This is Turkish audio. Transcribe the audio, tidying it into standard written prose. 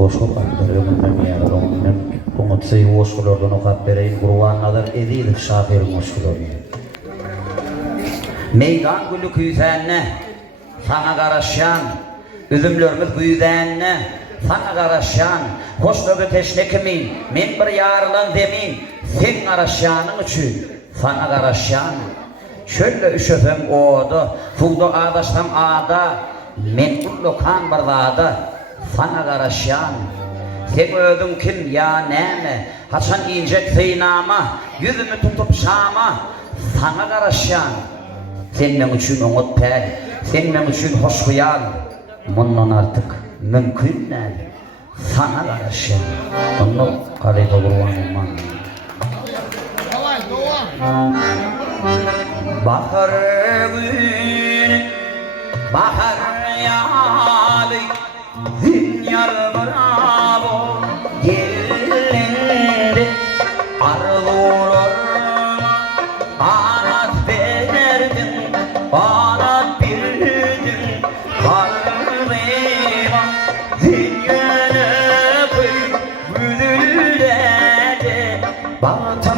Koşul aktarımından yararlanmam. Bunu tseyi oşkulardan okap bereyin Kur'an'adır edilip şahirin oşkularını. Meydan gülü küyüzenine, sana karışan, üzümlerimiz küyüzenine, sana karışan, hoşluğu teşnekimin, men bir yarılan demin, sen karışanın için, sana karışan. Şöyle üşöfem oğdu, fuldu ağdaştam ağda, men kullu kan bardadı, sana karışan. Sen öldün kim ya neme, haçan inecek feynama, yüzümü tutup şama, sana karışan. Sen men üçün umut pel, sen men üçün hoş huyal, bundan artık mümkün değil, sana karışan. Onu kalede vurmanım. Bahar gün, bahar yağlı, dünyar bravo, gelindi, arzular, anat verdin, anat bildin, kalbime, dünyana koy, müdürlerde, batı.